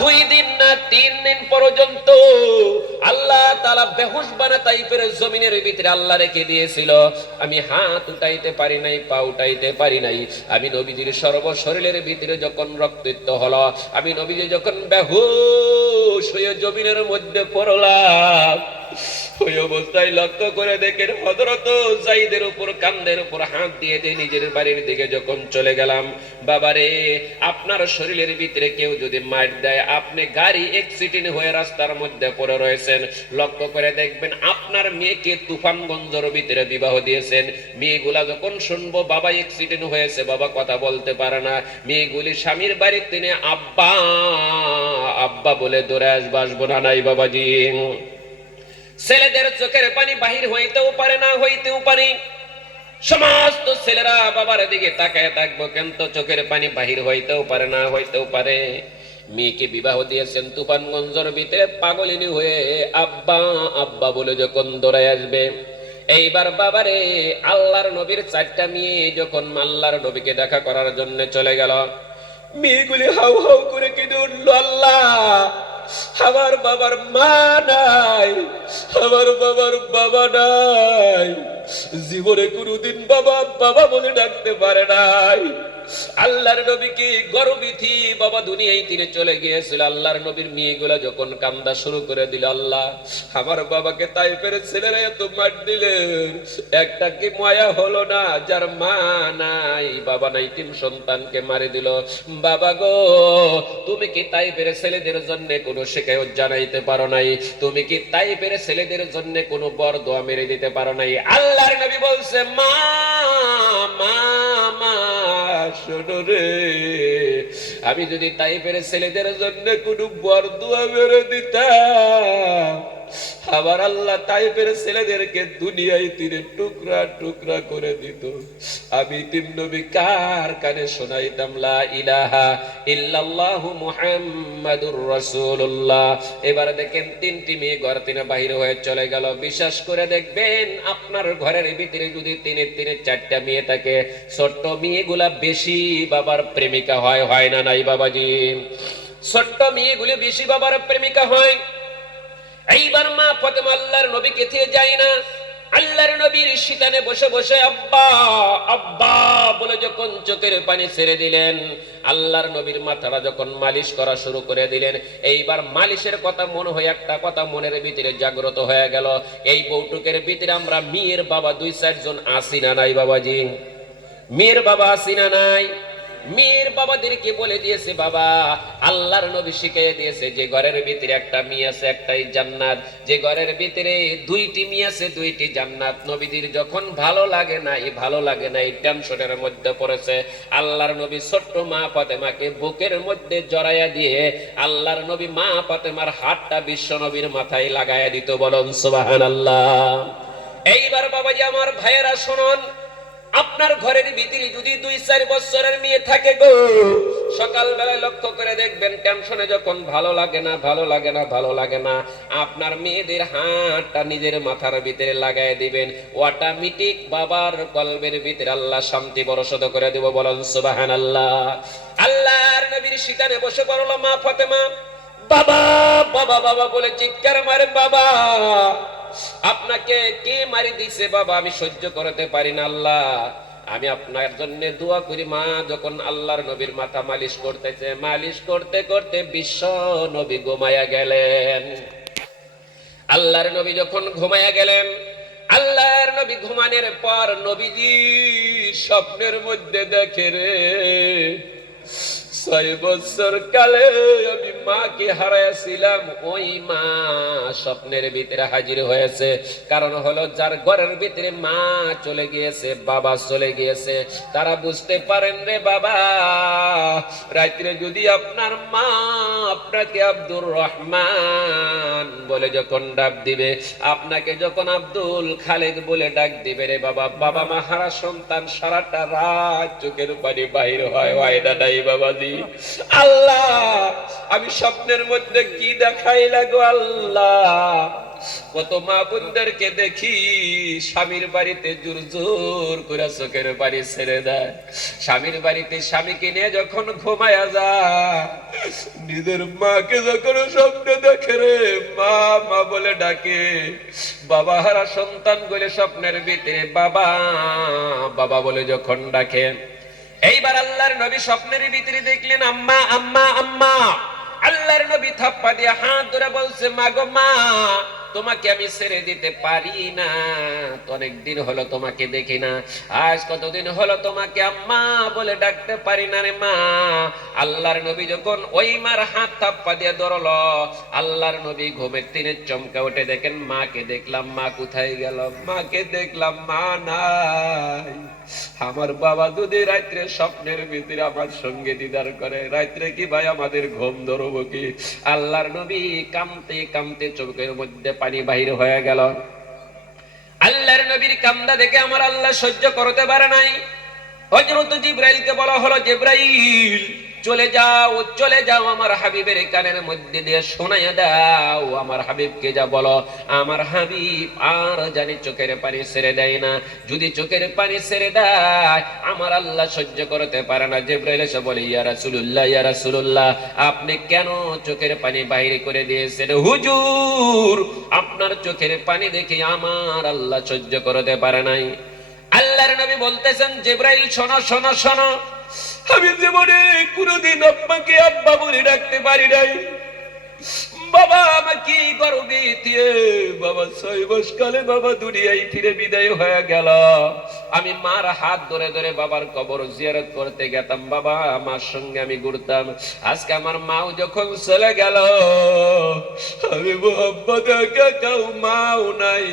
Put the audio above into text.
2 দিন না 3 দিন পর্যন্ত আল্লাহ তাআলা বেহুশ বানা তাইফের জমিনের ভিতরে আল্লাহ রেখে দিয়েছিল। আমি হাত উঠাইতে পারি নাই, পা উঠাইতে পারি নাই। আমি নবীজির সর্ব শরীরের ভিতরে যখন রক্তাক্ত হলো, আমি নবীজি যখন বেহুশ হয়ে জমিনের মধ্যে পড়লাম, ওই অবস্থায় লক্ষ্য করে দেখেন হযরত যায়েদের উপর কাঁধের উপর হাত দিয়ে নিজের বাড়ির দিকে যখন চলে গেলাম। বাবারে, আপনার শরীরের ভিতরে কেউ যদি মার দেয়, আপনি গাড়ি অ্যাক্সিডেন্ট হয়ে রাস্তার মধ্যে পড়ে রয়েছেন, লক্ষ্য করে দেখবেন আপনার মেয়েকে তুফানগঞ্জের ভিতরে বিবাহ দিয়েছেন। মেয়েগুলা যখন শুনবো বাবা অ্যাক্সিডেন্ট হয়েছে, বাবা কথা বলতে পারে না, মেয়েগুলি স্বামীর বাড়ির তিনি আব্বা আব্বা বলে দৌড়ে আসবো, আসবো না নাই বাবাজি? ছেলেদের চোখের পানি বাহির হইতেও পারে, না হইতেও পারে। সমস্ত ছেলেরা বাবার দিকে তাকায় থাকবো, কিন্তু চোখের পানি বাহির হইতেও পারে, না হইতেও পারে। মেয়েকে বিবাহ দিয়েছেন তুফানগঞ্জের ভিতরে, পাগলিনী হয়ে আব্বা আব্বা বলে যখন দৌড়ায় আসবে। এইবার বাবারে, আল্লাহর নবীর 4টা মেয়ে যখন আল্লাহর নবীকে দেখা করার জন্য চলে গেল, মেয়েগুলি হাউ হাউ করে কেঁদে উঠল, আল্লাহ আমার বাবার মা নাই, আমার বাবার বাবা নাই, জীবনে কোনদিন বাবা বাবা বলে ডাকতে পারে নাই। আল্লাহর নবীকে গর্বিথি বাবা দুনিয়ায় তিনি চলে গিয়েছিল। আল্লাহর নবীর মেয়েগুলা যখন কান্দা শুরু করে দিল, আল্লাহ আমার বাবাকে তাইফের ছেলেরা এত মার দিলেন, একটা কি মায়া হলো না? যার মা নাই বাবা নাই, 3 সন্তানকে মারি দিল। বাবা গো, তুমি কি তাইফের ছেলেদের জন্য কোনো শিকায়ত জানাইতে পারো নাই? তুমি কি তাইফের ছেলেদের জন্য কোনো বরদোয়া মেরে দিতে পারো নাই? আল্লাহর নবী বলছে, মা মা মা শোনো রে, আমি যদি তাইফের ছেলেদের জন্য কোনো বরদোয়া মেরে দিতাম, আবার আল্লাহ তাইফের ছেলেদেরকে দুনিয়ায় তিনি টুকরা টুকরা করে দিত। আমি তিন নবী কার কানে শোনাইতাম লা ইলাহা ইল্লাল্লাহু মুহাম্মাদুর রাসূলুল্লাহ। এবার দেখেন 3টি মেয়ে ঘর থেকে বাইরে হয়ে চলে গেল। বিশ্বাস করে দেখবেন, আপনার ঘরের ভিতরে যদি 4টা মেয়ে থাকে, ছোট্ট মেয়েগুলা বেশি বাবার প্রেমিকা হয়, হয় না নাই বাবাজি? ছোট্ট মেয়েগুলি বেশি বাবার প্রেমিকা হয়। এইবার মা ফাতেমা আল্লাহর নবীকে থেকে যায় না, আল্লাহর নবীর শীতানে বসে বসে আব্বা আব্বা বলে যখন চোখের পানি ছেড়ে দিলেন, আল্লাহর নবীর মাথাটা যখন মালিশ করা শুরু করে দিলেন, এইবার মালিশের কথা মনে হয় একটা কথা মনের ভিতরে জাগ্রত হয়ে গেল, এই বউটুকের ভিতরে আমরা মেয়ের বাবা 2-4 জন আসি না নাই বাবাজি? মেয়ের বাবা আসি না নাই? মেয়ের বাবাদেরকে বলে দিয়েছে, বাবা আল্লাহর নবী শিখিয়ে দিয়েছে যে ঘরের ভিতরে একটা মেয়ে আছে, একটাই জান্নাত। যে ঘরের ভিতরে 2টি মেয়ে আছে, 2টি জান্নাত। নবীদের যখন ভালো লাগে নাই টেনশনের মধ্যে পড়েছে, আল্লাহর নবী ছোট্ট মা ফাতেমাকে বুকের মধ্যে জড়াইয়া দিয়ে আল্লাহর নবী মা ফাতেমার হাতটা বিশ্ব নবীর মাথায় লাগাইয়া দিত। বলুন সুবহানাল্লাহ। এইবার বাবাজি আমার ভাইয়েরা শুনুন, আপনার ঘরের ভিতরে যদি 2-4 বছরের মেয়ে থাকে গো, সকাল বেলায় লক্ষ্য করে দেখবেন টেনশনে যখন ভালো লাগে না, আপনার মেয়েদের হাতটা নিজের মাথার ভিতরে লাগায় দিবেন, অটোমেটিক বাবার কলবের ভিতরে আল্লাহ শান্তি বর্ষিত করে দেব। বলেন সুবহানাল্লাহ। আল্লাহর নবীর শিকানে বসে পড়ল মা ফাতেমা, বাবা বাবা বাবা বলে চিৎকার মারে, বাবা আপনাকে কে মারি দিছে বাবা? আমি সহ্য করতে পারি না আল্লাহ, আমি আপনার জন্য দোয়া করি। মা যখন আল্লাহর নবীর মাথা মালিশ করতেছে, মালিশ করতে করতে বিশ্ব নবী ঘুমায়া গেলেন। আল্লাহর নবী যখন ঘুমায়া গেলেন, আল্লাহর নবী ঘুমানোর পর নবীজি স্বপ্নের মধ্যে দেখে রে, 6 বছর কালে আমি মাকে হারাইছিলাম, ওই মা স্বপ্নের ভিতরে হাজির হয়েছে। কারণ হলো যার ঘরের ভিতরে মা চলে গিয়েছে, বাবা চলে গিয়েছে, তারা বুঝতে পারেন রে বাবা, রাত্রে যদি আপনার মা আপনাকে আব্দুর রহমান বলে যখন ডাক দিবে, আপনাকে যখন আব্দুল খালেক বলে ডাক দিবে রে বাবা, বাবা মা হারা সন্তান সারাটা রাত চোখের পানি বাহির হয় না নাই বাবাজি? আল্লাহ আমি স্বপ্নের মধ্যে কি দেখাই লাগো আল্লাহ, কত মা বোনদেরকে দেখি স্বামীর বাড়িতে জোর জোর করে চোখের পানি ছেড়ে দেয়, স্বামীর বাড়িতে স্বামীকে নিয়ে যখন ঘুমায়া যায়, নিজের মাকে যখন স্বপ্নে দেখে রে মা মা বলে ডাকে, বাবা হারা সন্তান বলে স্বপ্নের ভিতরে বাবা বাবা বলে যখন ডাকে। এইবার আল্লাহর নবী স্বপ্নের ভিতরে দেখলেন আম্মা আম্মা আম্মা। আল্লাহর নবী থাপ্পা দিয়ে হাত ধরে বলছে, মা গো মা, তোমাকে আমি ছেড়ে দিতে পারি না, অনেক দিন হলো তোমাকে দেখি না, আজ কতদিন হলো তোমাকে আম্মা বলে ডাকতে পারি না রে মা। আল্লাহর নবী যখন ওই মার হাত থাপ্পা দিয়ে ধরলো, আল্লাহর নবী ঘুমের দিনে চমকা উঠে দেখেন মাকে দেখলাম, মা কোথায় গেল, মাকে দেখলাম মা নাই। আমার বাবা যদি রাত্রে স্বপ্নের ভিতরে আমার সঙ্গে দিদার করে, রাত্রে কি ভাই আমাদের ঘুম ধরবো কি? আল্লাহর নবী কামতে কামতে চোখের মধ্যে পানি বাহির হয়ে গেল। আল্লাহর নবীর কান্দা দেখে আমার আল্লাহ সহ্য করতে পারে নাই। হযরত জিবরাইলকে বলা হলো, জিবরাইল চলে যাও চলে যাও, আমার হাবিবের কানের মধ্যে দিয়ে শোনাইয়া দাও, আমার হাবিবকে যা বলো, আমার হাবিব আর জানি চোখের পানি ছেড়ে দেয় না, যদি চোখের পানি ছেড়ে দেয় আমার আল্লাহ সহ্য করতে পারে না। জিবরাইল এসে বলে, ইয়া রাসূলুল্লাহ ইয়া রাসূলুল্লাহ, আপনি কেন চোখের পানি বাইরে করে দিয়েছেন? হুজুর, আপনার চোখের পানি দেখে আমার আল্লাহ সহ্য করতে পারে নাই। আল্লাহর নবী বলতেছেন, জিবরাইল শোনো শোনো শোনো, আমি জীবনে কোনদিন আব্বাকে আব্বা বলে ডাকতে পারি নাই। বাবা আমাকে গর্ভে দিয়ে বাবা 6 মাস কালে বাবা দুনিয়ায় ফিরে বিদায় হয়ে গেল। আমি মার হাত ধরে ধরে বাবার কবর জিয়ারত করতে গেতাম, বাবা আমার সঙ্গে আমি ঘুরতাম। আজকে আমার মাও যখন চলে গেল, আমি মোহাম্মদ একা, কাউ মাও নাই।